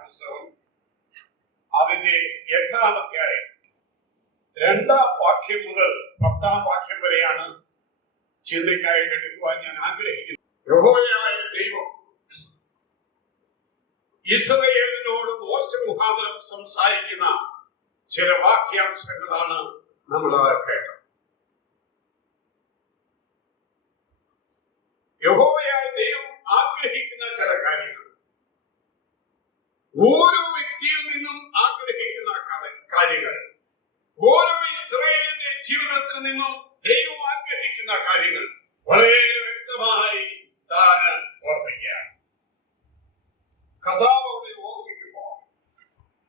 പുസ്തകം അതിന്റെ 8-ാം അധ്യായം 2-ാം വാക്യം മുതൽ 10-ാം വാക്യം വരെയാണ് ചിന്തയ്ക്കായിട്ട് എടുക്കുവാൻ ഞാൻ ആഗ്രഹിക്കുന്നത്. യഹോവയായ ദൈവം ഇസ്രായേലിനോട് മോശ മുഖാന്തരം സംസാരിക്കുന്ന ചില വാക്യാംശങ്ങളാണ് നമ്മൾ കേട്ടത്. യഹോവയായ ദൈവം ആഗ്രഹിക്കുന്ന ചില കാര്യങ്ങൾ, ഓരോ വ്യക്തിയിൽ നിന്നും ആഗ്രഹിക്കുന്ന കാര്യങ്ങൾ, ഓരോ ഇസ്രായേലിന്റെ ജീവിതത്തിൽ നിന്നും ദൈവം ആഗ്രഹിക്കുന്ന കാര്യങ്ങൾ വളരെ വ്യക്തമായി താൻ ഓർപ്പിക്കുകയാണ്. കർത്താവോടെ ഓർപ്പിക്കുമ്പോൾ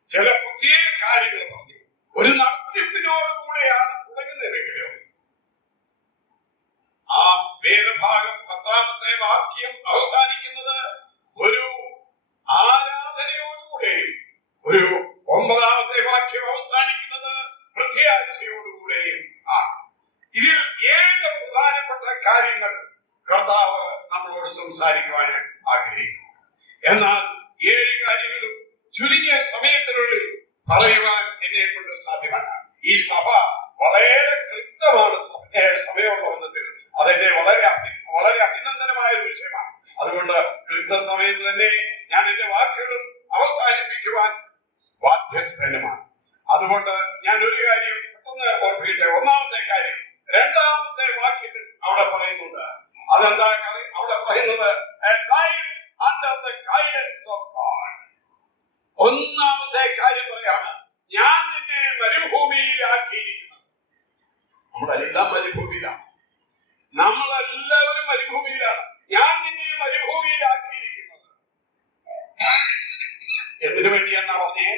ചില പ്രത്യേക കാര്യങ്ങൾ പറഞ്ഞു. ഒരു നടത്തിപ്പിനോടുകൂടെയാണ് തുടങ്ങുന്നതെങ്കിലും ആ വേദഭാഗം 10-ാമത്തെ വാക്യം അവസാനിക്കുന്നത് ഒരു ആരാധനയോടുകൂടെയും ഒരു 9-ാമത്തെ വാക്യം അവസാനിക്കുന്നത് പ്രത്യാശയോടുകൂടെയും ആണ്. ഇതിൽ 7 പ്രധാനപ്പെട്ട കാര്യങ്ങൾ കർത്താവ് നമ്മളോട് സംസാരിക്കുവാൻ ആഗ്രഹിക്കുന്നു. എന്നാൽ 7 കാര്യങ്ങളും ചുരുങ്ങിയ സമയത്തിനുള്ളിൽ പറയുവാൻ എന്നെ കൊണ്ട് സാധ്യമല്ല. ഈ സഭ വളരെ ക്ലിപ്തമാണ് സമയമുള്ളവന്നതിൽ. അതെന്നെ വളരെ അഭിനന്ദനമായ ഒരു വിഷയമാണ്. അതുകൊണ്ട് ക്ലിപ്ത സമയത്ത് തന്നെ ഞാൻ എന്റെ വാക്കുകളും അവസാനിപ്പിക്കുവാൻ ബാധ്യസ്ഥനുമാണ്. അതുകൊണ്ട് ഞാൻ ഒരു കാര്യം പെട്ടെന്ന് ഓർപ്പിക്കട്ടെ. 1-ാമത്തെ കാര്യം 2-ാമത്തെ വാക്യത്തിൽ അവിടെ പറയുന്നുണ്ട്. അതെന്താ അവിടെ പറയുന്നത്? Under the guidance of God. 1-ാമത്തെ കാര്യം പറയാണ്, ഞാൻ നിന്നെ മരുഭൂമിയിലാക്കിയിരിക്കുന്നത്. നമ്മളെല്ലാം മരുഭൂമിയിലാണ്, നമ്മളെല്ലാവരും മരുഭൂമിയിലാണ്. ഞാൻ നിന്നെ മരുഭൂമിയിലാക്കിയിരിക്കുന്നത് എന്തിനു വേണ്ടിയെന്നാ പറഞ്ഞേ?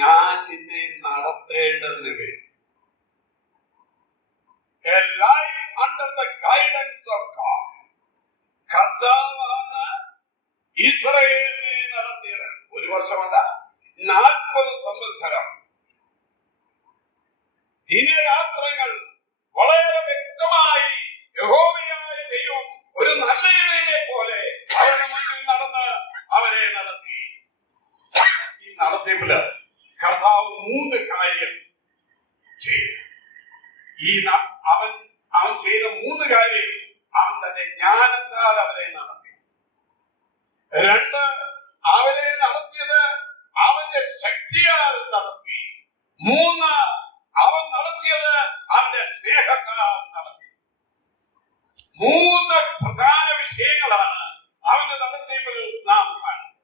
ഞാൻ നിന്നെ നടത്തേണ്ടതിന് വേണ്ടി. A life under the guidance of God. കർത്താവാണ് ഇസ്രായേലിനെ നടത്തിയത്. 1 വർഷമല്ല, 40 സംവത്സരം. ദിനരാത്രങ്ങൾ വളരെ വ്യക്തമായി യഹോവയായ ദൈവം ഒരു നല്ല ഇടയനെ പോലെ അവരുടെ മുന്നിൽ നടന്ന് അവരെ നടത്തി. ഈ നടത്തിപ്പില് കർത്താവ് 3 കാര്യം ചെയ്തു. അവൻ ചെയ്ത 3 കാര്യം അവൻ തന്റെ ജ്ഞാനത്താൽ അവരെ നടത്തി. 2, അവരെ നടത്തിയത് അവന്റെ ശക്തിയാൽ നടത്തി. 3, അവൻ നടത്തിയത് അവന്റെ സ്നേഹത്താൽ നടത്തി. 3 പ്രധാന വിഷയങ്ങളാണ് അവന്റെ നടത്തിപ്പിൽ നാം കാണുന്നത്.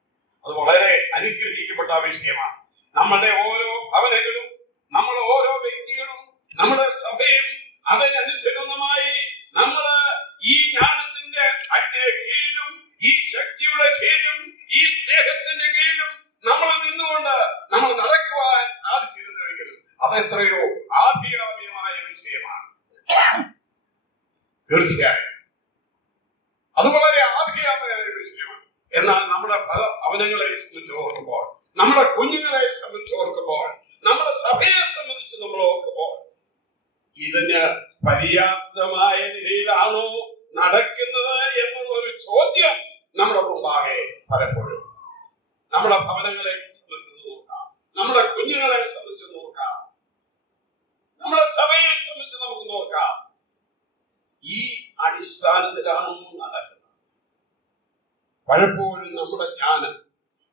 അത് വളരെ അനുഗ്രഹിക്കപ്പെട്ട വിഷയമാണ്. നമ്മളുടെ ഓരോ ഭവനങ്ങളും, നമ്മുടെ ഓരോ വ്യക്തികളും, നമ്മുടെ സഭയും അതിനനുസൃതമായി നമ്മൾ ഈ ജ്ഞാനത്തിന്റെ കീഴിലും ഈ ശക്തിയുടെ കീഴിലും ഈ സ്നേഹത്തിന്റെ കീഴിലും നമ്മൾ നിന്നുകൊണ്ട് നമ്മൾ നടക്കുവാൻ സാധിച്ചിരുന്നുവെങ്കിൽ അതെത്രയോ ആഭികാമ്യമായ വിഷയമാണ്. തീർച്ചയായും അത് വളരെ ആഭികാമ്യമായ വിഷയമാണ്. എന്നാൽ നമ്മുടെ ഭവനങ്ങളെ സംബന്ധിച്ച് ഓർക്കുമ്പോൾ, നമ്മുടെ കുഞ്ഞുങ്ങളെ സംബന്ധിച്ച് ഓർക്കുമ്പോൾ, നമ്മുടെ സഭയെ സംബന്ധിച്ച് നമ്മൾ ഓർക്കുമ്പോൾ, ഇതിന് പര്യാപ്തമായ നിലയിലാണോ നടക്കുന്നത് എന്നുള്ള ഒരു ചോദ്യം നമ്മുടെ മുമ്പാകെ പലപ്പോഴും. നമ്മുടെ ഭവനങ്ങളെ സംബന്ധിച്ച് നോക്കാം, നമ്മുടെ കുഞ്ഞുങ്ങളെ സംബന്ധിച്ച് നോക്കാം, നമ്മുടെ സഭയെ സംബന്ധിച്ച് നമുക്ക് നോക്കാം. ഈ അടിസ്ഥാനത്തിലാണോ നടക്കുന്നത്? പലപ്പോഴും നമ്മുടെ ജ്ഞാനം,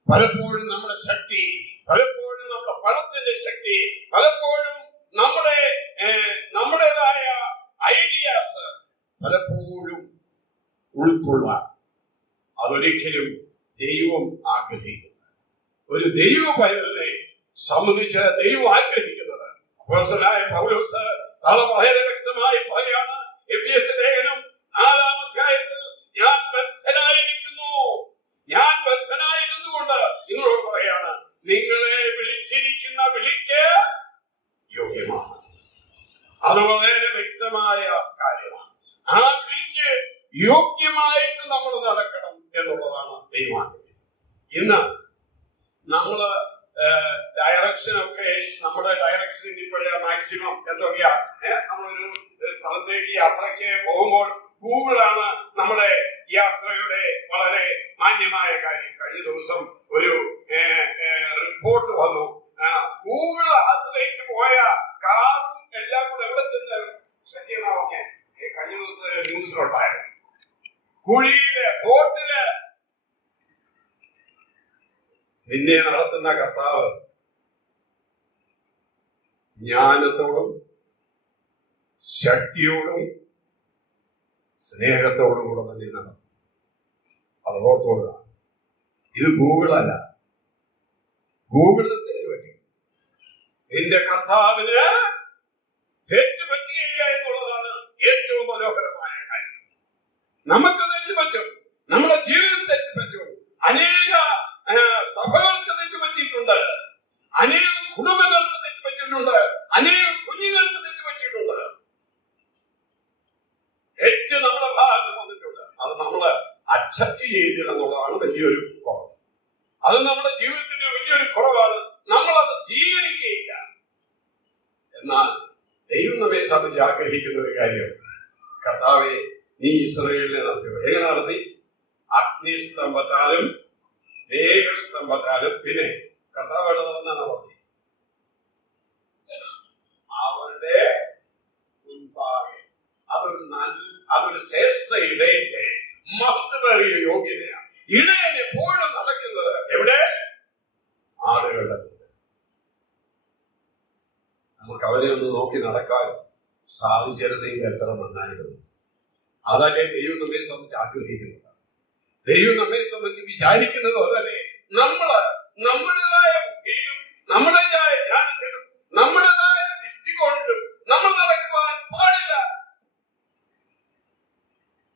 പലപ്പോഴും നമ്മുടെ ശക്തി, പലപ്പോഴും നമ്മുടെ പണത്തിന്റെ ശക്തി, പലപ്പോഴും നമ്മുടേതായ ഐഡിയാസ് പലപ്പോഴും ഉൾക്കൊള്ളാൻ അതൊരിക്കലും ദൈവം ആഗ്രഹിക്കുന്നു. ഒരു ദൈവ പൈതലിനെ സംബന്ധിച്ച് ദൈവം ആഗ്രഹിക്കുന്നത് അപ്പോസ്തലനായ പൗലോസ് വളരെ വ്യക്തമായി പറയാണ്. എഫേസ്യ ലേഖനം 4-ാം അധ്യായത്തിൽ ഞാൻ ബദ്ധനായിരുന്നുകൊണ്ട് നിങ്ങളോട് പറയാണ്, നിങ്ങളെ വിളിച്ചിരിക്കുന്ന വിളിക്ക് യോഗ്യമാണ്. അത് വളരെ വ്യക്തമായ കാര്യമാണ്. ആ വിളിച്ച് യോഗ്യമായിട്ട് നമ്മൾ നടക്കണം എന്നുള്ളതാണ് ദൈവം ആഗ്രഹിച്ചത്. ഇന്ന് നമ്മള് ഡയറക്ഷനൊക്കെ, നമ്മുടെ ഡയറക്ഷൻ ഇപ്പോഴേ മാക്സിമം എന്തൊക്കെയാ, നമ്മളൊരു സ്ഥലത്തേക്ക് യാത്രയ്ക്ക് പോകുമ്പോൾ ഗൂഗിളാണ് നമ്മുടെ യാത്രയുടെ വളരെ മാന്യമായ കാര്യം. കഴിഞ്ഞ ദിവസം ഒരു റിപ്പോർട്ട് വന്നു. ഗൂഗിൾ ആശ്രയിച്ചു പോയ കാറും എല്ലാം കൂടെ എവിടെ ചെന്ന് കഴിഞ്ഞ ദിവസം ന്യൂസിലുണ്ടായിരുന്നു. കുഴിയില് തോട്ടില് നിന്നെ നടത്തുന്ന കർത്താവ് ജ്ഞാനത്തോടും ശക്തിയോടും സ്നേഹത്തോടും കൂടെ തന്നെ നടത്തും. അത് ഓർത്തോടുക. ഇത് ഗൂഗിളല്ല. ഗൂഗിളിന് തെറ്റുപറ്റി. നിന്റെ കർത്താവിന് തെറ്റുപറ്റിയില്ല എന്നുള്ളതാണ് ഏറ്റവും മനോഹരമായ കാര്യം. നമുക്ക് തെറ്റുപറ്റും, നമ്മുടെ ജീവിതത്തിൽ തെറ്റുപറ്റും. അനേക സഭകൾക്ക് തെറ്റുപറ്റിയിട്ടുണ്ട്, അനേകം കുടുംബങ്ങൾക്ക് തെറ്റുപറ്റിയിട്ടുണ്ട്, അനേകം കുഞ്ഞുങ്ങൾക്ക് തെറ്റുപറ്റിയിട്ടുണ്ട്. തെറ്റ് നമ്മുടെ ഭാഗത്ത് വന്നിട്ടുണ്ട്. അത് നമ്മള് അക്സെപ്റ്റ് ചെയ്തില്ല എന്നുള്ളതാണ് വലിയൊരു കുറവ്. അത് നമ്മുടെ ജീവിതത്തിന്റെ വലിയൊരു കുറവാണ്. നമ്മളത് സ്വീകരിക്കുകയില്ല. എന്നാൽ ദൈവം നമ്മെ സംബന്ധിച്ച് ആഗ്രഹിക്കുന്ന ഒരു കാര്യം, കർത്താവെ നീ ഇസ്രായേലിനെ നടത്തിയോ? എങ്ങനെ നടത്തി? അഗ്നിസ്തംഭത്താലും മേഘസ്തംഭത്താലും. പിന്നെ കർത്താവ് എന്നാണ് പറഞ്ഞത്? അവരുടെ മുൻപാകെ. അതൊരു ശ്രേഷ്ഠ ഇടയന്റെ മഹത്വമേറിയ യോഗ്യതയാണ്. ഇടയൻ എപ്പോഴും നടക്കുന്നത് എവിടെ? ആടുകളുടെ മുന്നിൽ. നമുക്ക് അവരെ ഒന്ന് നോക്കി നടക്കാൻ സാധിച്ചിരുന്നെങ്കിൽ എത്ര നന്നായിരുന്നു. അതല്ലേ ദൈവം നമ്മെ സംബന്ധിച്ച് ആഗ്രഹിക്കുന്നത്. ദൈവം നമ്മെ സംബന്ധിച്ച് വിചാരിക്കുന്നത് അതല്ലേ. നമ്മുടേതായ ബുദ്ധിയിലും നമ്മുടേതായ ജ്ഞാനത്തിലും നമ്മുടേതായ ദൃഷ്ടികോണിലും നമ്മൾ നടക്കുവാൻ പാടില്ല.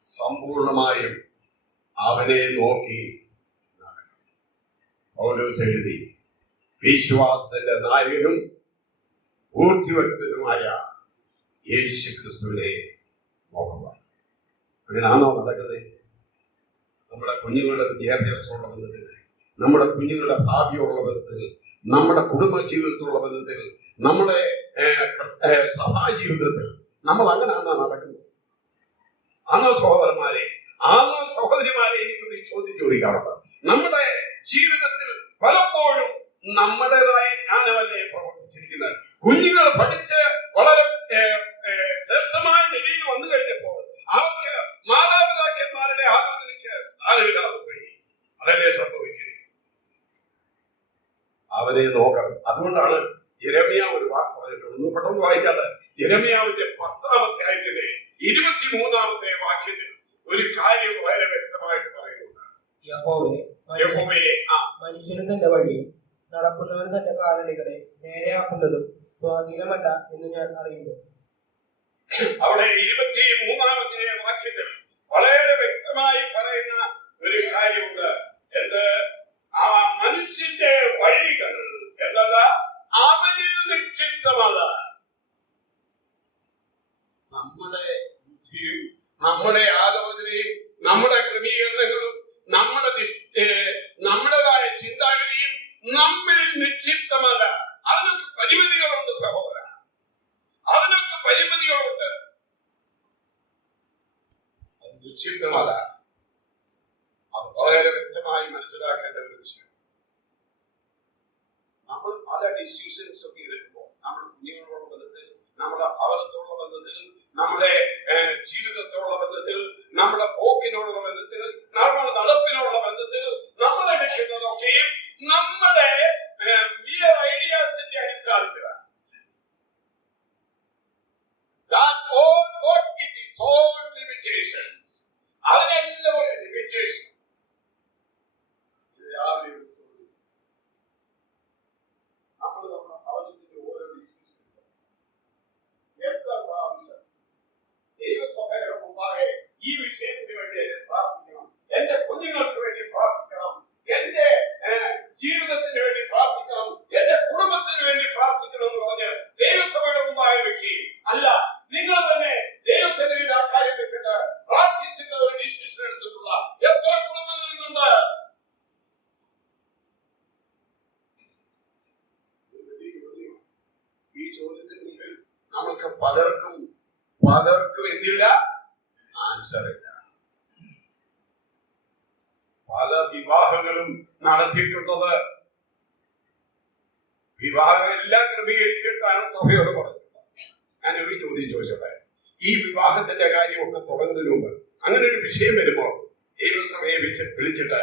സമ്പൂർണമായും അവനെ നോക്കി നടക്കണം. പൗലോസ് എഴുതി, വിശ്വാസത്തിന്റെ നായകനും പൂർത്തിവക്തനുമായ യേശു ക്രിസ്തുവിനെ നോക്കുക. അങ്ങനെയാണോ നടക്കുന്നത്? നമ്മുടെ കുഞ്ഞുങ്ങളുടെ വിദ്യാഭ്യാസമുള്ള ബന്ധത്തിൽ, നമ്മുടെ കുഞ്ഞുങ്ങളുടെ ഭാവിയുള്ള ബന്ധത്തിൽ, നമ്മുടെ കുടുംബ ജീവിതത്തിലുള്ള ബന്ധത്തിൽ, നമ്മുടെ സഭാ ജീവിതത്തിൽ നമ്മൾ അങ്ങനെയാണോ നടക്കുന്നത്? ആണോ സഹോദരന്മാരെ, ആണോ സഹോദരിമാരെ? എനിക്കൊരു ചോദ്യം ചോദിക്കാറുണ്ട്. നമ്മുടെ ജീവിതത്തിൽ പലപ്പോഴും നമ്മുടേതായ ജ്ഞാനമല്ലേ പ്രവർത്തിച്ചിരിക്കുന്നത്? കുഞ്ഞുങ്ങൾ പഠിച്ച് വളരെ ശ്രേഷ്ഠമായ നിലയിൽ വന്നു കഴിഞ്ഞപ്പോൾ അവർക്ക് മാതാപിതാക്കന്മാരുടെ ആലോചനയ്ക്ക് സ്ഥാനമില്ലാതെ പോയി. അതല്ലേ സംഭവിച്ചിരിക്കുന്നത്? അവനെ നോക്കണം. അതുകൊണ്ടാണ് യെരമ്യാവ് ഒരു വാക്ക് പറഞ്ഞിട്ടുണ്ട്. ഒന്ന് പെട്ടെന്ന് വായിച്ചാൽ യെരമ്യാവിന്റെ 10-ാം അധ്യായത്തിന്റെ 23-ാമത്തെ വാക്യത്തിൽ ഒരു കാര്യം വളരെ വ്യക്തമായിട്ട് പറയുന്നുണ്ട്. യഹോവയെ മനുഷ്യന് തന്റെ വഴി നടക്കുന്നവന് തന്റെ കാലടികളെ നേരെയാക്കുന്നതും സ്വാധീനമല്ല എന്ന് ഞാൻ അറിയുന്നു. അവിടെ 23-ാമത്തെ വാക്യത്തിൽ വളരെ വ്യക്തമായി പറയുന്ന ഒരു കാര്യമുണ്ട്. എന്ത്? ആ മനുഷ്യന്റെ വഴികൾ എന്നത് അവനിൽ നിക്ഷിപ്തമല്ല. നമ്മുടെ ബുദ്ധിയും നമ്മുടെ ആലോചനയും നമ്മുടെ ക്രമീകരണങ്ങളും നമ്മുടേതായ ചിന്താഗതിയും നമ്മിൽ നിക്ഷിപ്തമല്ല. അതിനൊക്കെ പരിമിതികളുണ്ട് സഹോദര, അതിനൊക്കെ പരിമിതികളുണ്ട്. അത് നിക്ഷിപ്തമല്ല. അത് വളരെ വ്യക്തമായി മനസ്സിലാക്കേണ്ട ഒരു വിഷയം. നമ്മൾ പല ഡിസിഷൻസ് ഒക്കെ എടുക്കുമ്പോൾ നമ്മുടെ കുഞ്ഞുങ്ങളോട് ബന്ധത്തിൽ, നമ്മുടെ ഭവനത്തോടുള്ള ബന്ധത്തിൽ, നമ്മുടെ ജീവിതത്തോടുള്ള ബന്ധത്തിൽ, നമ്മുടെ പോക്കിനോടുള്ള ബന്ധത്തിൽ, നമ്മുടെ നടപ്പിനോടുള്ള ബന്ധത്തിൽ നമ്മൾ എടുക്കുന്നതൊക്കെയും നമ്മുടെ ഐഡിയാസിന്റെ അടിസ്ഥാനത്തിലാണ്. അതിനെല്ലാം ഒരു ലിമിറ്റേഷൻ. നമ്മൾ നമ്മുടെ ഭവനത്തിന്റെ ഓരോ എത്ര പ്രാവശ്യം ദൈവസഭയുടെ മുമ്പാകെ ഈ വിഷയത്തിന് വേണ്ടി പ്രാർത്ഥിക്കണം, എന്റെ കുഞ്ഞുങ്ങൾക്ക് വേണ്ടി പ്രാർത്ഥിക്കണം, എന്റെ ജീവിതത്തിന് വേണ്ടി പ്രാർത്ഥിക്കണം, എന്റെ കുടുംബത്തിന് വേണ്ടി പ്രാർത്ഥിക്കണം എന്ന് പറഞ്ഞ് ദൈവസഭയുടെ മുമ്പാകെ വെക്കുകയും അല്ല, നിങ്ങൾ തന്നെ ദൈവസഭയിൽ ആ കാര്യം വെച്ചിട്ട് പ്രാർത്ഥിച്ചിട്ട് ഒരു ഡിസിഷൻ എടുത്തിട്ടുള്ള എത്ര കുടുംബങ്ങളിൽ നിന്നുണ്ട്? ഈ ചോദ്യത്തിന് മുമ്പിൽ നമുക്ക് പലർക്കും എന്തില്ല, ആൻസർ ഇല്ല. പല വിവാഹങ്ങളും നടത്തിയിട്ടുള്ളത്. വിവാഹം എല്ലാം ക്രമീകരിച്ചിട്ടാണ് സഭയോട് പറഞ്ഞത്. ഞാൻ ഒരു ചോദ്യം ചോദിച്ചോട്ടെ, ഈ വിവാഹത്തിന്റെ കാര്യമൊക്കെ തുടങ്ങുന്നതിന് മുമ്പ് അങ്ങനെ ഒരു വിഷയം വരുമ്പോൾ ദൈവസഭയെ വിളിച്ചിട്ട്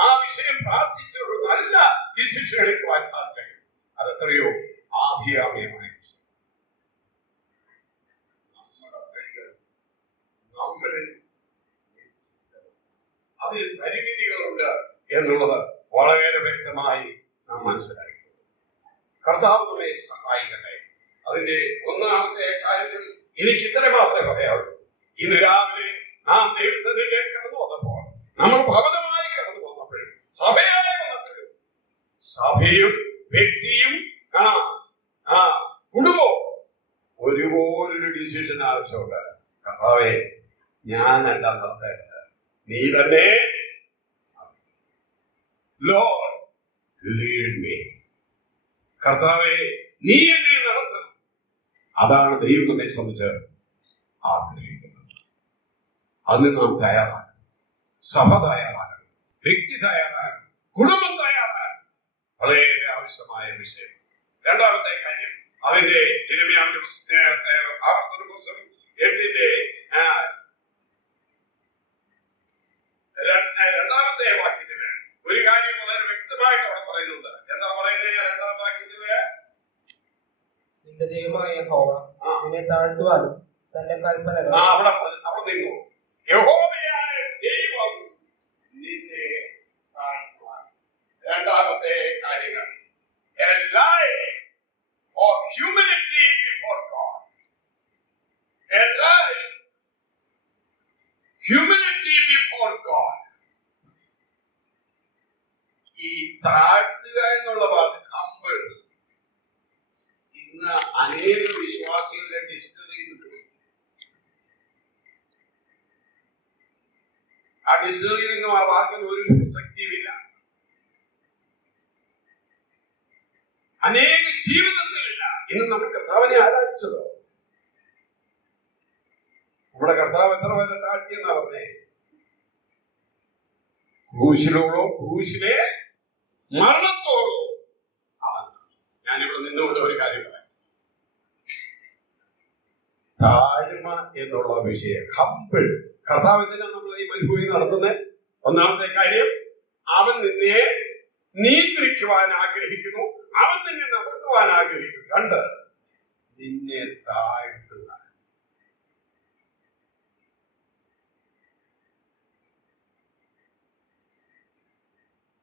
ആ വിഷയം പ്രാർത്ഥിച്ച് ഒരു നല്ല ഡിസിഷൻ എടുക്കുവാൻ സാധിച്ചു. അതെത്രയോ ആഭിയാമ്യമായ അതിൽ പരിമിതികളുണ്ട് എന്നുള്ളത് വളരെ വ്യക്തമായി നാം മനസ്സിലാക്കി. കർത്താവ് നമ്മെ സഹായിക്കട്ടെ. അതിന്റെ ഒന്നാമത്തെ കാര്യത്തിൽ എനിക്ക് ഇത്ര മാത്രമേ പറയാവുള്ളൂ. ഇന്ന് രാവിലെ നാം ദൈവസന്നിധിയിലേക്ക് കടന്നു വന്നപ്പോൾ, നമ്മൾ ഭവനമായി കടന്നു വന്നപ്പോഴും സഭയായി വന്നപ്പോഴും സഭയും വ്യക്തിയും കുടുംബവും ഒരുപോലൊരു ഡിസിഷൻ ആവശ്യമുണ്ട്. കർത്താവേ, ഞാനല്ല നടത്തേണ്ടത്, നീ തന്നെ. Lord lead me. കർത്താവേ, നീ എന്നെ നടത്തണം. അതാണ് ദൈവം നമ്മെ സംബന്ധിച്ച് ആഗ്രഹിക്കുന്നത്. അതിന് നാം തയ്യാറാണ്. സഭ തയ്യാറാണ്, വ്യക്തി തയ്യാറാണ്, കുടുംബം തയ്യാറാണ്. വളരെ ആവശ്യമായ വിഷയം. രണ്ടാമത്തെ കാര്യം, അതിന്റെ ആവർത്തന പുസ്തകം 8-ന്റെ രണ്ടാമത്തെ വാക്യത്തില് ഒരു കാര്യം വളരെ വ്യക്തമായിട്ട് അവിടെ പറയുന്നുണ്ട്. എന്താ പറയുന്നത്? രണ്ടാം വാക്യത്തില്, നിന്റെ ദൈവമായ യഹോവ നിന്നെ താഴ്ത്തുവാനും തന്റെ കൽപ്പനകൾ അവിടെ നിന്നു. യഹോവയായ ദൈവം നിന്നെ താഴ്ത്തുവാൻ. രണ്ടാമത്തെ കാര്യങ്ങൾ, a life of humility before God. A life humility before God. ഈ താഴ്ത്തുക എന്നുള്ള വാക്ക് ഹംബിൾ ഇന്ന് അനേക വിശ്വാസികളുടെ ഡിക്ഷണറിയിൽ പോയി. ആ ഡിക്ഷണറിയിൽ നിന്നും ആ വാക്കിന് ഒരു പ്രസക്തിയുമില്ല. അനേക ജീവിതത്തിലില്ല. ഇന്ന് നമ്മൾ കർത്താവിനെ ആരാധിച്ചതോ? നമ്മുടെ കർത്താവ് എത്ര വരെ താഴ്ത്തിയെന്നാ പറഞ്ഞേ? ക്രൂശിലെ മരണത്തോളോ അവൻ. ഞാനിവിടെ നിന്നുകൊണ്ട് ഒരു കാര്യം പറയാം. താഴ്മ എന്നുള്ള വിഷയം, ഹംബിൾ. കർത്താവ് എന്തിനാ നമ്മൾ ഈ മരുഭൂമി നടത്തുന്നത്? ഒന്നാമത്തെ കാര്യം, അവൻ നിന്നെ നിയന്ത്രിക്കുവാൻ ആഗ്രഹിക്കുന്നു, അവൻ നിന്നെ നടത്തുവാൻ ആഗ്രഹിക്കുന്നു. രണ്ട്, നിന്നെ താഴ്ത്തുക.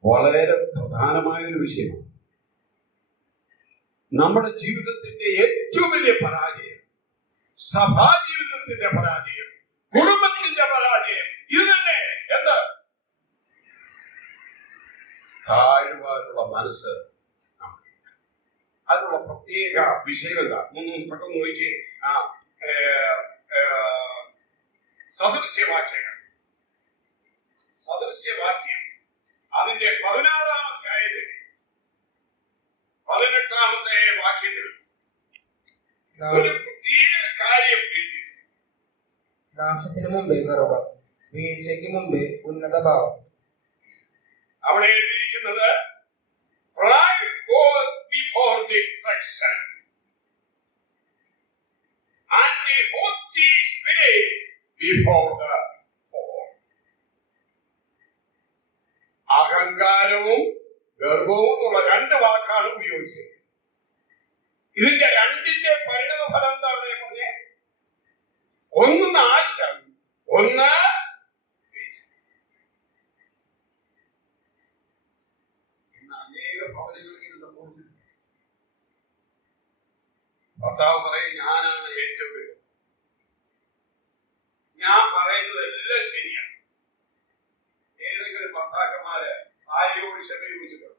വളരെ പ്രധാനമായ ഒരു വിഷയമാണ്. നമ്മുടെ ജീവിതത്തിന്റെ ഏറ്റവും വലിയ പരാജയം, സഭാ ജീവിതത്തിന്റെ പരാജയം, കുടുംബത്തിന്റെ പരാജയം ഇത് തന്നെ. എന്ത്? താഴ്വാനുള്ള മനസ്സ്. അതിനുള്ള പ്രത്യേക വിഷയം എന്താ? പെട്ടെന്ന് നോക്കി. സദൃശ്യവാക്യം അതിന്റെ 16-ാം അധ്യായത്തിൽ 18-ാമത്തെ വാക്യത്തിൽ ഒരു പ്രത്യേക കാര്യം എഴുതി. നാശത്തിന് മുമ്പേ ഗർവം, വീഴ്ചയ്ക്ക് മുമ്പേ ഉന്നത ഭാവം. അവിടെ എഴുതിയിരിക്കുന്നത്, pride goeth before destruction and the haughty spirit before the fall. അഹങ്കാരവും ഗർവവും ഉള്ള രണ്ട് വാക്കാണ് ഉപയോഗിച്ചത്. ഇതിന്റെ രണ്ടിന്റെ പരിണത ഫലം എന്താ പറഞ്ഞേ? ഒന്ന് നാശം, ഒന്ന് ഭർത്താവ് പറയും, ഞാനാണ് ഏറ്റവും വലുത്, ഞാൻ പറയുന്നത് എല്ലാം ശരിയാണ്. ഏതെങ്കിലും ഭർത്താക്കന്മാര് ഭാര്യയോട് ക്ഷമ ചോദിച്ചിട്ടുണ്ടോ?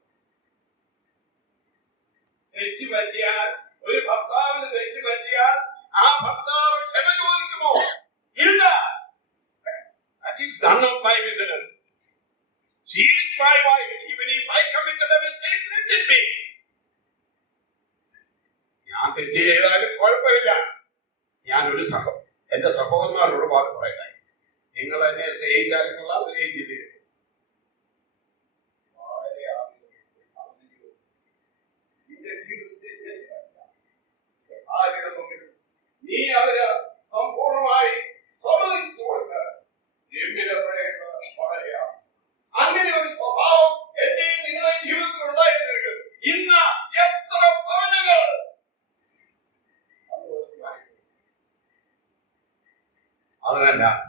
തെറ്റ് പറ്റിയാൽ, ഒരു ഭർത്താവിന് തെറ്റ് പറ്റിയാൽ ആ ഭർത്താവ് ക്ഷമ ചോദിക്കുമോ? ഇല്ല. That is none of my business. She is my wife. Even if I committed a mistake, let it be. ഞാൻ തെറ്റ് ചെയ്താലും കുഴപ്പമില്ല. ഞാനൊരു എന്റെ സഹോദരന്മാരോട് വാക്ക് പറയട്ടെ, നിങ്ങൾ എന്നെ സ്നേഹിച്ചാലും കൊള്ളാം, സ്നേഹിച്ചില്ലേ,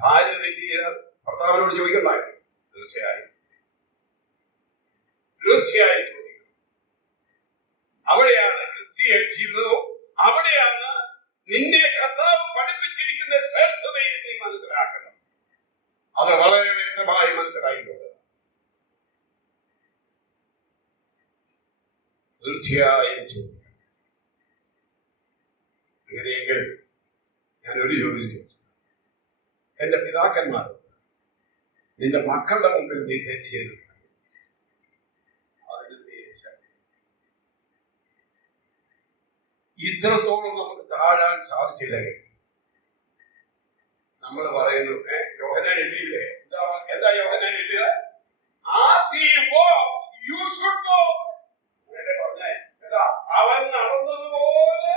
ഭാര്യ തെറ്റ് ചെയ്താൽ ഭർത്താവിനോട് ചോദിക്കണ്ടായിരുന്നു? തീർച്ചയായും ചോദിക്കണം. അവിടെയാണ് ക്രിസ്തീയ ജീവിതവും, അവിടെയാണ് നിന്നെ കർത്താവ് പഠിപ്പിച്ചിരിക്കുന്ന ശ്രേഷ്ഠതയിൽ നീ മനസ്സിലാക്കണം. അത് വളരെ വ്യക്തമായി മനസ്സിലായിക്കൊണ്ട് തീർച്ചയായും ചോദിക്കണം. അങ്ങനെയെങ്കിൽ ഞാൻ ഒരു ചോദ്യം ചോദിച്ചു. എന്റെ പിതാക്കന്മാരോട് നിന്റെ മക്കളുടെ മുമ്പിൽ നീ തെറ്റ് ചെയ്തിട്ടുണ്ട്, ഇത്രത്തോളം നമുക്ക് താഴാൻ സാധിച്ചില്ലെങ്കിൽ നമ്മൾ പറയുന്നു, യോഹന്നാൻ എഴുതിയില്ലേ? എന്താ യോഹന്നാൻ എഴുതിയത്? അവൻ നടന്നതുപോലെ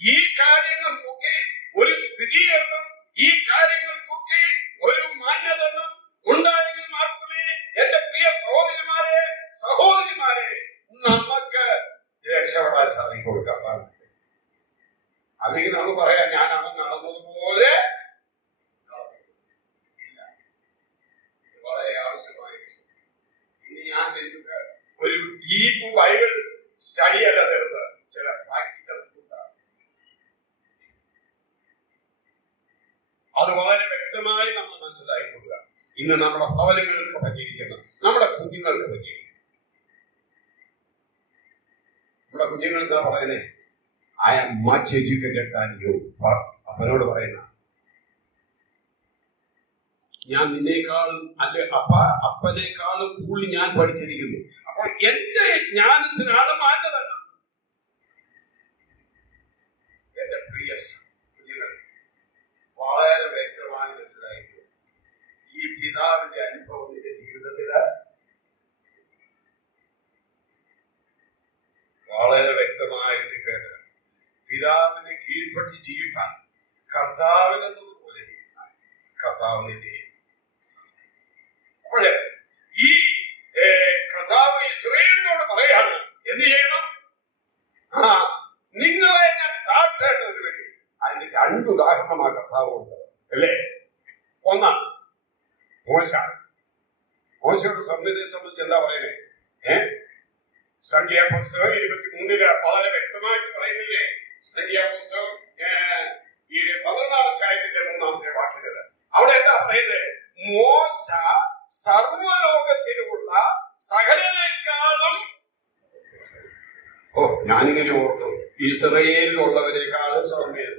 ഈ കാര്യങ്ങൾക്കൊക്കെ ഒരു സ്ഥിരീകരണം, ഈ കാര്യങ്ങൾക്കൊക്കെ ഒരു മാന്യതണം ഉണ്ടായെങ്കിൽ മാത്രമേ എന്റെ പ്രിയ സഹോദരിമാരെ നമുക്ക് രക്ഷപ്പെടാൻ സാധിക്കുള്ളൂ. കർത്താവ് അല്ലെങ്കിൽ നമുക്ക് പറയാം, ഞാൻ അവൻ നടന്നതുപോലെ. വളരെ ആവശ്യമായ ഇനി ഞാൻ നിങ്ങൾക്ക് ഒരു ഡീപ്പ് ബൈബിൾ സ്റ്റഡി അല്ല തരുന്നത്, ചില പ്രാക്ടിക്കൽ അത് വളരെ വ്യക്തമായി നമ്മൾ മനസ്സിലായിക്കൊള്ളുക. ഇന്ന് നമ്മുടെ ഭവനങ്ങൾക്ക് പറ്റിയിരിക്കുന്നു, നമ്മുടെ കുഞ്ഞുങ്ങൾക്ക് പറ്റിയിരിക്കുന്നു. നമ്മുടെ കുഞ്ഞുങ്ങൾ എന്താ പറയുന്നേ? I am much educated than you. അപ്പനോട് പറയുന്ന, ഞാൻ നിന്നേക്കാളും അപ്പനേക്കാളും കൂടുതൽ ഞാൻ പഠിച്ചിരിക്കുന്നു. അപ്പോൾ എന്റെ ജ്ഞാനത്തിനാണ് മാന്യത. എന്റെ പ്രിയ കുഞ്ഞുങ്ങളെ വളരെ വ്യക്തമായി മനസ്സിലായിരുന്നു, ഈ പിതാവിന്റെ അനുഭവം നിന്റെ ജീവിതത്തില് വളരെ വ്യക്തമായിട്ട് കേട്ട് പിതാവിനെ കീഴ്പ്പെട്ട് ജീവിക്കാൻ, കർത്താവിനെന്നതുപോലെ ജീവിക്കാൻ കർത്താവ് നിന്നെ. അപ്പോഴേ ഈ കർത്താവ് ഇസ്രായേലിനോട് പറയാണ്, എന്ത് ചെയ്യണം? നിങ്ങളെ ഞാൻ താഴ്ത്തേണ്ടതിന് വേണ്ടി. അതിന്റെ 2 ഉദാഹരണമാണ് കർത്താവ് കൊടുത്തത്, അല്ലേ? ഒന്നാം മോശയുടെ സംഹിതയെ സംബന്ധിച്ച് എന്താ പറയുന്നത്? സംഖ്യാപുസ്തകം 23 വളരെ വ്യക്തമായിട്ട് പറയുന്നില്ലേ? സംഖ്യാപുസ്തകം 12-ാം അധ്യായത്തിന്റെ 3-ാമത്തെ വാക്യത്തില് അവിടെ എന്താ പറയുന്നത്? മോശ സർവ്വലോകത്തിലുള്ള സകലനേക്കാളും, ഞാനിങ്ങനെ ഓർത്തു, ഇസ്രായേലിലുള്ളവരെക്കാളും സൗമ്യത.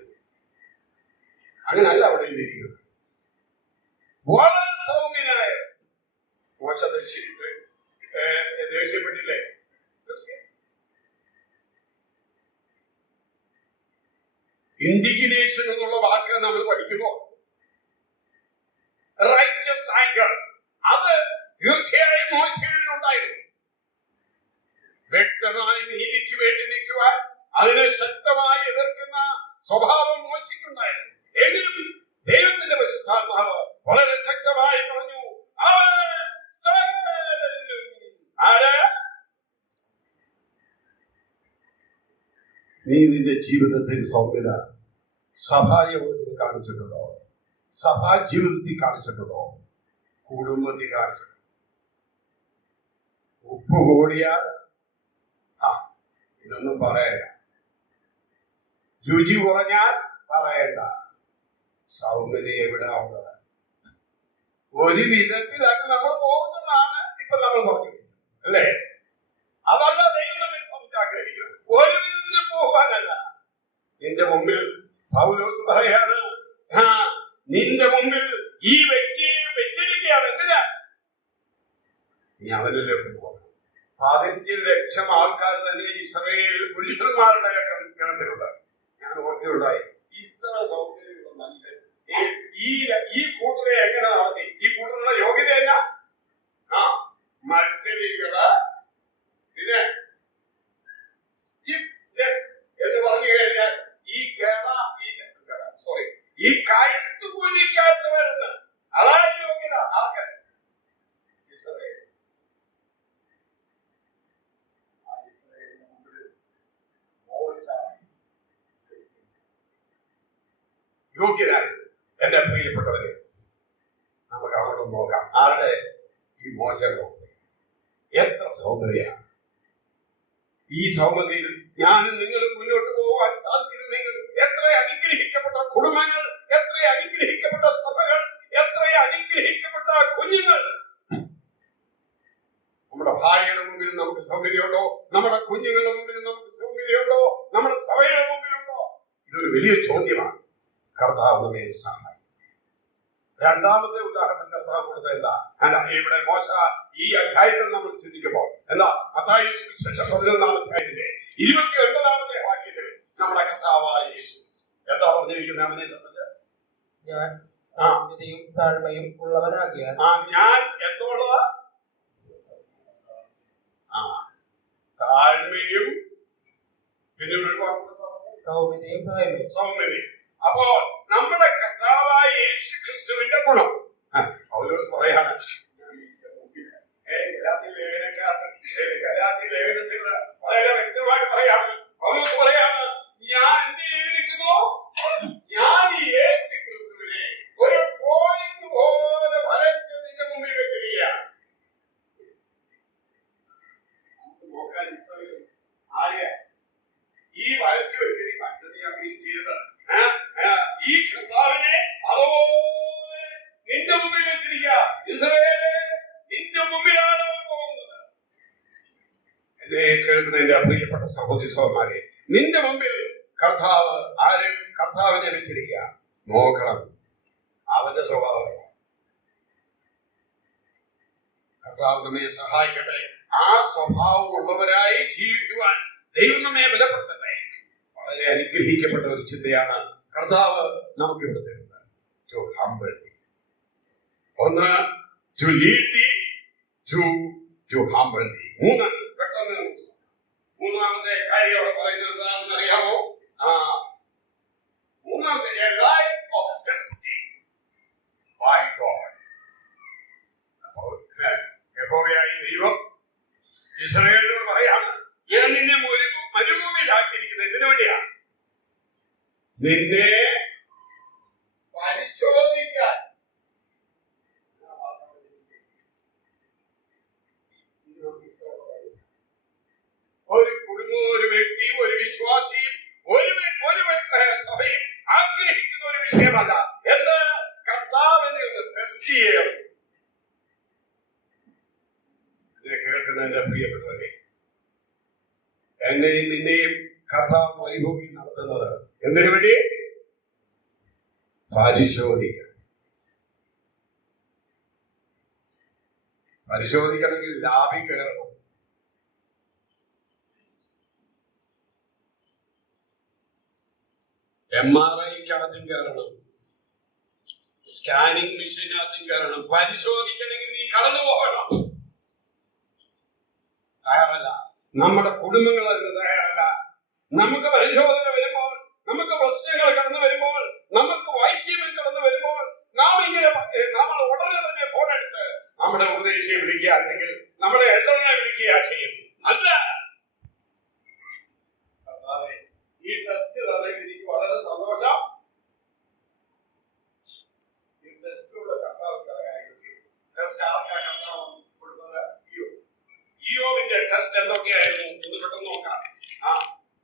അങ്ങനല്ല അവിടെ എഴുതിയിരിക്കുന്നത്. വളരെ സൗമ്യനായ മോശ ദേഷ്യപ്പെട്ടില്ലേ? ഇൻഡിഗ്നേഷൻ എന്നുള്ള വാക്ക് നമ്മൾ പഠിക്കുമ്പോൾ റൈച്ചസ് ആങ്കർ, അത് തീർച്ചയായും മോശയിലുണ്ടായിരുന്നു. വ്യക്തമായ നീതിക്ക് വേണ്ടി നിൽക്കുവാൻ അതിനെ ശക്തമായി എതിർക്കുന്ന സ്വഭാവം മോശയ്ക്കുണ്ടായിരുന്നു. എങ്കിലും ദൈവത്തിന്റെ പരിശുദ്ധാത്മാവ് വളരെ ശക്തമായി പറഞ്ഞു, നീ നിന്റെ ജീവിതത്തിൽ സൗമ്യത സഭായോഗത്തിൽ കാണിച്ചിട്ടുണ്ടോ? സഭാ ജീവിതത്തിൽ കാണിച്ചിട്ടുണ്ടോ? കുടുംബത്തിൽ കാണിച്ചിട്ടുണ്ടോ? ഉപ്പ് കൂടിയാൽ ഇതൊന്നും പറയണ്ട, രുചി കുറഞ്ഞാൽ പറയണ്ട. സൗമ്യത എവിടെ ഉള്ളത്? ഒരു വിധത്തിൽ അത് നമ്മൾ പോകുന്നതാണ് ഇപ്പൊ നമ്മൾ പറഞ്ഞു, അല്ലേ? അതല്ല ദൈവം നമ്മെ സംബന്ധിച്ചാഗ്രഹിക്കുന്നത്. ഒരു വിധത്തിൽ പോകാനല്ല. നിന്റെ മുമ്പിൽ പൗലോസ് പറയാണ്, നിന്റെ മുമ്പിൽ ഈ വ്യക്തിയെ വെച്ചിരിക്കുകയാണ്. എന്തിനാ? നീ അവനിലെ പോകണം. 15 ലക്ഷം ആൾക്കാർ തന്നെ ഇസ്രായേൽ പുരുഷന്മാരുടെ ഗണത്തിലുണ്ട്. ഞാൻ ഓർക്കുകയുണ്ടായി, ഇത്ര സൗകര്യമുള്ള മനുഷ്യൻ ഈ കൂട്ടരെ എങ്ങനെ നടത്തി? ഈ കൂട്ടരുടെ യോഗ്യത എന്നാ? മത്സരികള്, പിന്നെ എന്ന് പറഞ്ഞു കഴിഞ്ഞാൽ ഈ കഴുത്തു കുലിക്കാത്തവരുണ്ട്. അതാണ് യോഗ്യത. ആർക്ക്? ഇസ്രായേൽ. പ്രിയപ്പെട്ടവരെ, നമുക്ക് അങ്ങോട്ട് നോക്കാം. ആരുടെ? ഈ മോശം. എത്ര സൗന്ദര്യമാണ് ഈ സൗന്ദര്യത്തിൽ ഞാനും നിങ്ങളും മുന്നോട്ട് പോകാൻ സാധിച്ചിരുന്നെങ്കിൽ എത്ര അനുഗ്രഹിക്കപ്പെട്ട കുടുംബങ്ങൾ, എത്ര അനുഗ്രഹിക്കപ്പെട്ട സഭകൾ, എത്ര അനുഗ്രഹിക്കപ്പെട്ട കുഞ്ഞുങ്ങൾ. നമ്മുടെ ഭാര്യയുടെ മുമ്പിൽ നമുക്ക് സൗന്ദര്യമുണ്ടോ? നമ്മുടെ കുഞ്ഞുങ്ങളുടെ മുമ്പിൽ നമുക്ക് സൗന്ദര്യമുണ്ടോ? നമ്മുടെ സഭയുടെ മുമ്പിലുണ്ടോ? ഇതൊരു വലിയ ചോദ്യമാണ്. കർത്താവ് നമ്മെ സഹായിക്കും. രണ്ടാമത്തെ ഉദാഹരണം കർത്താവ് കൊടുത്ത എന്താ? അല്ല, ഇവിടെ മോശ ഈ അധ്യായത്തിൽ നമ്മൾ ചിന്തിക്കുമ്പോൾ എന്താ? മത്തായി സുവിശേഷം 11-ാം അധ്യായത്തിന്റെ 29-ാമത്തെ വാക്യത്തിൽ നമ്മുടെ കർത്താവായ യേശു എന്താ പറഞ്ഞിരിക്കുന്നത്? അവനെ സംബന്ധിച്ച് ഞാൻ സൗമ്യതയും താഴ്മയും ഉള്ളവനാകിയാൽ. ഞാൻ എന്തുള്ളതാ? താഴ്മയും പിന്നെ സൗമ്യതയും താഴ്മയും. സൗമ്യതയും. അപ്പോ നമ്മുടെ കർത്താവായ യേശു ക്രിസ്തുവിന്റെ ഗുണം പൗലോസ് പറയാണ്. വളരെ വ്യക്തമായിട്ട് പറയാണ്. പൗലോസ് പറയാണ്, ഞാൻ എന്ത് ചെയ്തിരിക്കുന്നു? ഞാൻ ഈ യേശു ക്രിസ്തുവിനെ ഒരു ഡ്രോയിങ് പോലെ വരച്ച് നിന്റെ മുമ്പിൽ വെച്ചിരിക്കുകയാണ്. നോക്കാൻ ആരെയാ ഈ വരച്ചു വെച്ചിരിക്കുന്നത്? ചെയ്തത് ഈ കർത്താവിനെ അതുപോലെ നിന്റെ മുമ്പിൽ വെച്ചിരിക്കുക. ഇസ്രായേലേ, നിന്റെ മുമ്പിലാണ് പോകുന്നത്. എന്നെ കേൾക്കുന്ന എന്റെ പ്രിയപ്പെട്ട സഹോദരി സഹോദരന്മാരെ, നിന്റെ മുമ്പിൽ കർത്താവ് കർത്താവിനെ വെച്ചിരിക്കുക. നോക്കണം അവന്റെ സ്വഭാവം. കർത്താവ് നമ്മെ സഹായിക്കട്ടെ. ആ സ്വഭാവമുള്ളവരായി ജീവിക്കുവാൻ ദൈവം നമ്മെ ബലപ്പെടുത്തട്ടെ. വളരെ അനുഗ്രഹിക്കപ്പെട്ട ഒരു ചിന്തയാണ് കർത്താവ് നമുക്ക് ഇവിടെ തരുന്നത്. To humble thee. ഒന്ന്, to lead thee, to humble thee. പെട്ടെന്ന് മൂന്നാമത്തെ കാര്യം അവിടെ പറയുന്നത് എന്താണെന്ന് അറിയാമോ? മൂന്നാമത്തെ, a life of testing by God. അപ്പോൾ യഹോവയായ ദൈവം ഇസ്രായേലിനോട് പറയാണ്, ഞാൻ നിന്നെ മരുഭൂമിയിലാക്കിയിരിക്കുന്നത് എന്തിനു വേണ്ടിയാണ്? നിന്നെ പരിശോധിക്കാൻ. ഒരു കുടുംബവും ഒരു വ്യക്തിയും ഒരു വിശ്വാസിയും ഒരു സഭയും ആഗ്രഹിക്കുന്ന ഒരു വിഷയമല്ല. എന്ത്? കർത്താവിനെ ഒന്ന് ടെസ്റ്റ് ചെയ്യണം. കേൾക്കുന്ന എന്റെ പ്രിയപ്പെട്ടവരെ, എന്നെയും നിന്നെയും കർത്താവ് മരുഭൂമി നടത്തുന്നത് എന്തിനു വേണ്ടി? പരിശോധിക്കണം. പരിശോധിക്കണമെങ്കിൽ ലാബിൽ കയറണം. MRIക്ക് ആദ്യം കയറണം, സ്കാനിങ് മെഷീനകത്തും കയറണം. പരിശോധിക്കണമെങ്കിൽ നീ കടന്നു പോകണം. തയ്യാറല്ല. നമ്മുടെ കുടുംബങ്ങൾ അതിന് തയ്യാറല്ല. നമുക്ക് പരിശോധന വരുമ്പോൾ, നമുക്ക് പ്രശ്നങ്ങൾ കടന്നു വരുമ്പോൾ, നമുക്ക് വൈഷമ്യം കടന്നു വരുമ്പോൾ നമ്മൾ ഉടനെ തന്നെ ഫോൺ എടുത്ത് നമ്മുടെ ഉപദേശിയെ വിളിക്കുക, അല്ലെങ്കിൽ നമ്മുടെ എൽഡറിനെ വിളിക്കുക ചെയ്യുന്നു. അല്ല, ഈ ടെസ്റ്റ് തന്നതിൽ എനിക്ക് വളരെ സന്തോഷം. ഈ ടെസ്റ്റിലൂടെ കർത്താവ് ചില കാര്യങ്ങൾ ചെയ്തു. ടെസ്റ്റ് ആർക്കാണ് കർത്താവ് കൊടുക്കുന്നത്? ഇയ്യോബിന്റെ ടെസ്റ്റ് എന്തൊക്കെയായിരുന്നു? ഒന്ന് പെട്ടെന്ന് നോക്കാം.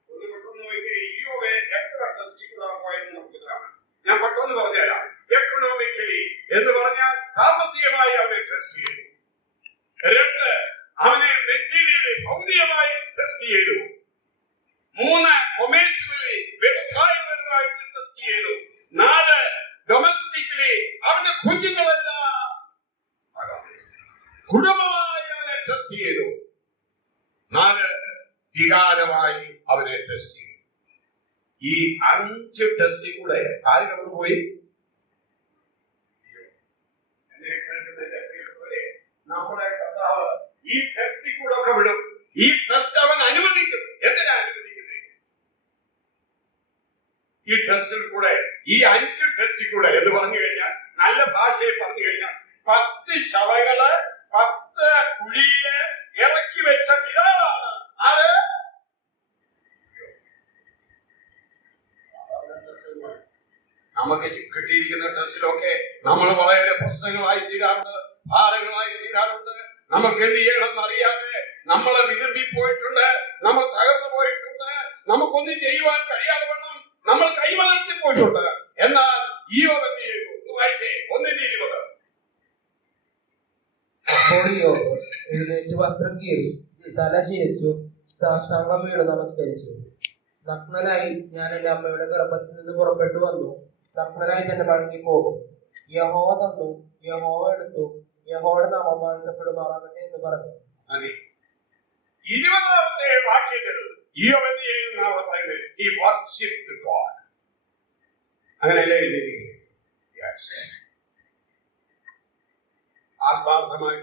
ഒന്ന് പെട്ടെന്ന് നോക്കി ഇയ്യോബെ എത്ര ടെസ്റ്റിലൂടെ പോയെന്ന് നമുക്ക് കാണാം. ഞാൻ പെട്ടെന്ന് പറഞ്ഞുതരാം. എക്കണോമിക്കലി എന്ന് പറഞ്ഞാൽ സാമ്പത്തികമായി അവനെ ടെസ്റ്റ് ചെയ്തു. 2, അവനെ മെറ്റീരിയലി ഭൗതികമായി ടെസ്റ്റ് ചെയ്തു. 3, കൊമേഴ്സ്യലി വ്യവസായപരമായിട്ട് ടെസ്റ്റ് ചെയ്തു. 4, ഡൊമസ്റ്റിക്കലി അവന്റെ കുഞ്ഞുങ്ങളെല്ലാം കുടുംബമായി അവനെ ടെസ്റ്റ് ചെയ്തു. 4, വികാരമായി അവനെ ടെസ്റ്റ് ചെയ്തു. ഈ 5 ടെസ്റ്റിൽ കൂടെ ആര് കടന്നുപോയി? നമ്മുടെ കർത്താവ് ഈ ടെസ്റ്റിൽ കൂടെ ഒക്കെ വിടും. ഈ ടെസ്റ്റ് അവൻ അനുവദിക്കും. എന്തിനാ അനുവദിക്കുന്നത്? ഈ ടെസ്റ്റിൽ കൂടെ, ഈ 5 ടെസ്റ്റിൽ കൂടെ എന്ന് പറഞ്ഞു കഴിഞ്ഞാൽ, നല്ല ഭാഷയിൽ പറഞ്ഞു കഴിഞ്ഞാൽ, 10 ശവങ്ങള് 10 കുഴിയില് ഇറക്കി വെച്ച പിതാവാണ് ആര്? നമുക്ക് കിട്ടിയിരിക്കുന്ന ടെസ്റ്റിലൊക്കെ പ്രശ്നങ്ങളായി തീരാറുണ്ട്, ഭാരങ്ങളായി തീരാറുണ്ട്. നമുക്ക് എന്ത് ചെയ്യണമെന്ന് അറിയാതെ നമ്മളെ വിരുമ്പിപ്പോയിട്ടുണ്ട്, നമ്മൾ തകർന്നു പോയിട്ടുണ്ട്, നമുക്കൊന്നും ചെയ്യുവാൻ കഴിയാതെ വണ്ണം നമ്മൾ കൈമലർത്തി പോയിട്ടുണ്ട്. എന്നാൽ ഇയ്യോബ് എന്ത് ചെയ്തു? വായിച്ചേ 1:20. അപ്പോൾ യോബ് എഴുന്നേറ്റ് വസ്ത്രം കീറി തല ചിരിച്ചു സാഷ്ടാംഗം വീണ് നമസ്കരിച്ചു. നഗ്നനായി ഞാൻ എന്റെ അമ്മയുടെ ഗർഭത്തിൽ നിന്ന് പുറപ്പെട്ടു വന്നു, നഗ്നനായി തന്നെ മടങ്ങി പോകും. യഹോവ തന്നു, യഹോവ എടുത്തു, യഹോവയുടെ നാമം വാഴ്ത്തപ്പെടുമാറാകട്ടെ എന്ന് പറഞ്ഞു. 20ാമത്തെ വാക്യത്തിൽ ഇയ്യോബ് എന്ത് ചെയ്യുന്ന അവിടെ പറയുന്നത്? He worshipped God. അങ്ങനെയല്ലേ എഴുതിയിരിക്കുന്നത്? ആത്മാർത്ഥമായി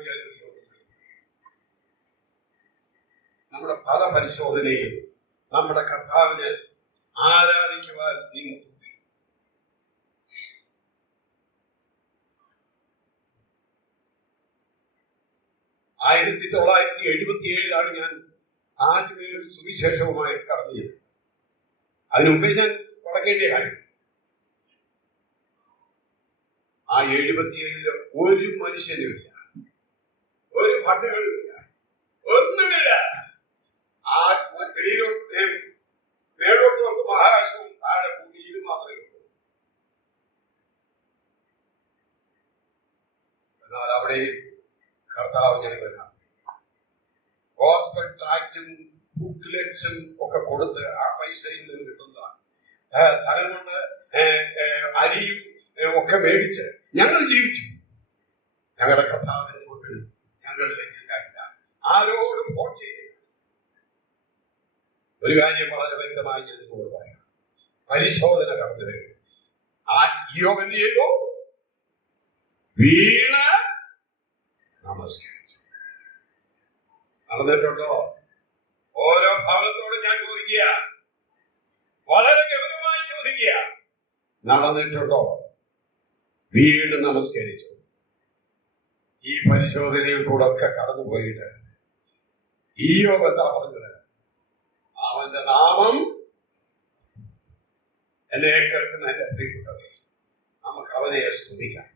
നമ്മുടെ പല പരിശോധനയും നമ്മുടെ കർത്താവിനെ ആരാധിക്കുവാൻ നിങ്ങൾ 1977 ഞാൻ ആദ്യമേ സുവിശേഷവുമായി കടന്നു ചെയ്തത്. അതിനു മുമ്പേ ഞാൻ തുടക്കേണ്ട കാര്യം, ആ 77 ഒരു മനുഷ്യനുമില്ല, ഒരു പട്ടുകളുമില്ല, ഒന്നുമില്ല. ആ വെളിയിലോട്ട് മേളോട്ട് നോക്കുമ്പോൾ ആകാശവും താഴെ ഭൂമി ഇത് മാത്രമേ ഉള്ളൂ. എന്നാൽ അവിടെ കർത്താവ് ഞങ്ങൾ ഗോസ്പൽ ട്രാക്റ്റും ബുക്ക്ലെറ്റ്സും ഒക്കെ കൊടുത്ത് ആ പൈസയിൽ നിന്ന് കിട്ടുന്നതാണ്. ധനം കൊണ്ട് അരിയും ഒക്കെ മേടിച്ച് ഞങ്ങൾ ജീവിച്ചു. ഞങ്ങളുടെ കർത്താവിനെ കൊണ്ട് ഞങ്ങളിലേക്ക് കഴിയില്ല, ആരോടും ഫോൺ ചെയ്തില്ല. ഒരു കാര്യം വളരെ വ്യക്തമായി ഞാൻ നിങ്ങളോട് പറയാം, പരിശോധന കടന്നു വരും. ആ ഇയ്യോബ് എന്ത് ചെയ്തു? വീണ് നമസ്കരിച്ചു. നടന്നിട്ടുണ്ടോ? ഓരോ ഭവനത്തോടും ഞാൻ ചോദിക്കുക, വളരെ ഗൗരവമായി ചോദിക്കുക, നടന്നിട്ടുണ്ടോ? വീട് നമസ്കരിച്ചു. ഈ പരിശോധനയിൽ കൂടെ ഒക്കെ കടന്നുപോയിട്ട് ഇയ്യോബ് എന്താ പറഞ്ഞത്? അവന്റെ നാമം, എന്നെ കേൾക്കുന്ന എന്റെ പ്രിയപ്പെട്ടവരെ, നമുക്ക് അവനെ സ്തുതിക്കാം.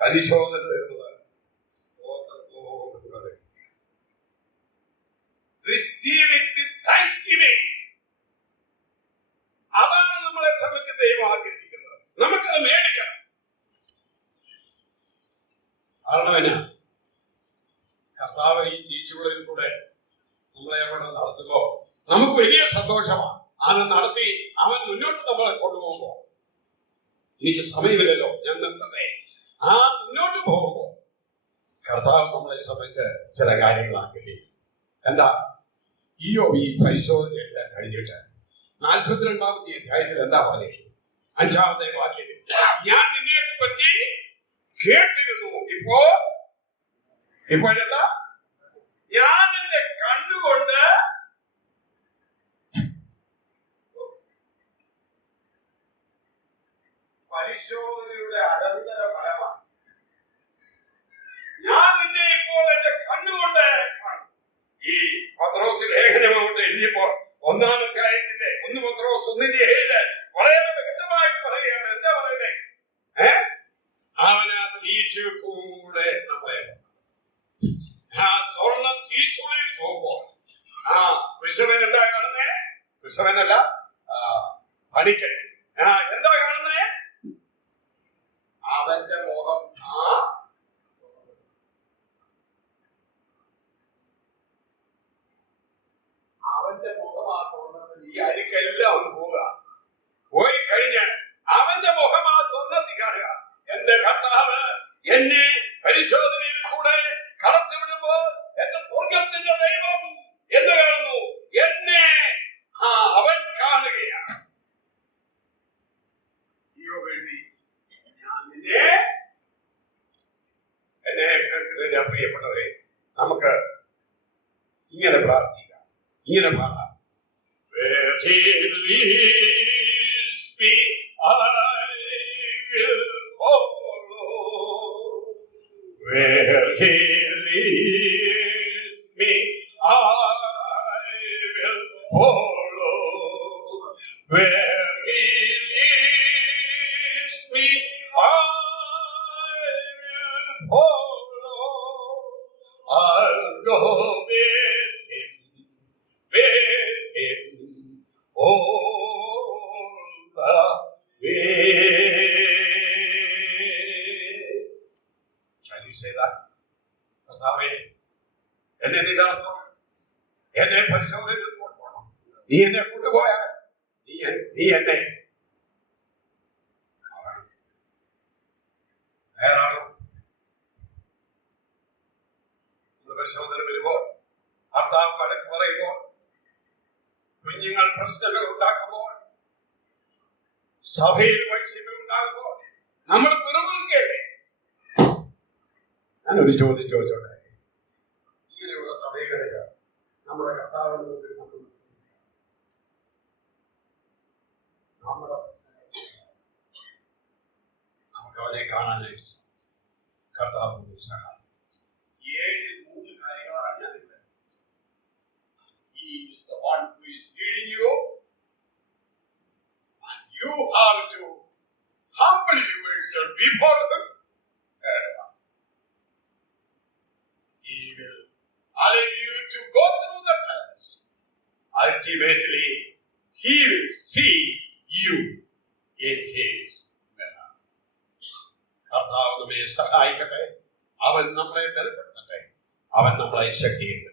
പരിശോധന തരുന്നത് receive it with thanksgiving. അതാണ് നമ്മളെ സംബന്ധിച്ച് ദൈവം ആഗ്രഹിക്കുന്നത്. നമുക്കത് മേടിക്കണം. കാരണം എന്നാ, കർത്താവ് ഈ തീച്ചുകളിൽ കൂടെ നമ്മളെ അവിടെ നടത്തുമ്പോ നമുക്ക് വലിയ സന്തോഷമാണ്. അത് നടത്തി അവൻ മുന്നോട്ട് നമ്മളെ കൊണ്ടുപോകുമ്പോ, എനിക്ക് സമയമില്ലല്ലോ, ഞാൻ നിർത്തട്ടെ. ആ മുന്നോട്ട് പോകുമ്പോ കർത്താവ് നമ്മളെ സംബന്ധിച്ച് ചില കാര്യങ്ങൾ ആഗ്രഹിക്കും. എന്താ? ഇയ്യോബ് ഈ പരിശോധന എല്ലാം കഴിഞ്ഞിട്ട് 42ാമത്തെ അധ്യായത്തിൽ എന്താ പറഞ്ഞത്? 5ാമത്തെ വാക്യത്തിൽ, ഞാൻ നിന്നെ പറ്റി കേട്ടിരുന്നു, ഇപ്പോഴെന്താ? ഞാൻ എന്റെ കണ്ണുകൊണ്ട് പരിശോധനയുടെ അനന്തര ഫലമാണ്. ഞാൻ നിന്നെ ഇപ്പോൾ എന്റെ കണ്ണുകൊണ്ട് കാണും. ഈ പത്രോസ് ലേഖനം അങ്ങോട്ട് എഴുതിയപ്പോൾ 1-ാം അധ്യായത്തിന്റെ 1 പത്രോസ് 1:7 വളരെ വ്യക്തമായിട്ട് പറയുകയാണ്. എന്താ പറയുന്നത്? അവന് തീച്ചുകൂടെ നമ്മളെ, ആ സ്വർണം തീച്ചുള്ളിൽ പോകുമ്പോൾ ആ കൃഷ്ണൻ എന്താ കാണുന്നേ? കൃഷ്ണനല്ല, പണിക്കൻ എന്താ കാണുന്നേ? അവന്റെ മുഖം, അവന്റെ മുഖം ആ സ്വർണ്ണത്തിൽ, ഈ അരിക്കെല്ലാം അവൻ പോവുക. പോയി കഴിഞ്ഞ് അവന്റെ മുഖം ആ സ്വർണ്ണത്തിൽ കാണുക. എന്റെ കർത്താവ് എന്നെ പരിശോധനയിൽ കൂടെ കടത്തിവിടുമ്പോൾ എന്റെ സ്വർഗത്തിന്റെ ദൈവം എന്ന് കാണുന്നു, എന്നെ അവൻ കാണുകയാണ്. എന്നെ കേൾക്കുന്നതിന്റെ പ്രിയപ്പെട്ടവരെ, നമുക്ക് ഇങ്ങനെ പ്രാർത്ഥിക്കാം, ഇങ്ങനെ പാടാം. Where he leads me, I will follow. Where he leads me, I will follow. Where he leads me, I will follow. I'll go with him all the way. Can you say that? കർത്താവേ, എന്നെ നീ നടത്തണം, എന്നെ പരിശോധനയിൽ കൊണ്ടുപോകണം, നീ എന്നെ കൊണ്ടുപോയാൽ നീ എന്നെ തയ്യാറാണോ? പരിശോധന വരുമ്പോൾ, ഭർത്താവ് വഴക്ക് പറയുമ്പോൾ, കുഞ്ഞുങ്ങൾ പ്രശ്നങ്ങൾ ഉണ്ടാക്കുമ്പോൾ, സഭയിൽ വൈഷമ്യം ഉണ്ടാകുമ്പോൾ നമ്മൾ പിറവിൽക്കല്ലേ? ഞാനൊരു ചോദ്യം ചോദിച്ചോട്ടെ, ഇങ്ങനെയുള്ള സഭകളിൽ നമ്മുടെ കർത്താവിന് മുമ്പിൽ നമുക്ക് അവനെ കാണാനായിട്ട് കർത്താവിന്റെ സഹായം. 7 കാര്യങ്ങളാണ് ഞാൻ നിങ്ങളെ. He is the one who is leading you, and you have to humble yourself before him. He will allow you to go through the test. Ultimately, he will see you in his mirror. കർത്താവ് നമ്മെ സഹായിക്കട്ടെ, അവൻ നമ്മളെ ബലപ്പെടുത്തട്ടെ, അവൻ നമ്മളെ ശക്തിയേകട്ടെ.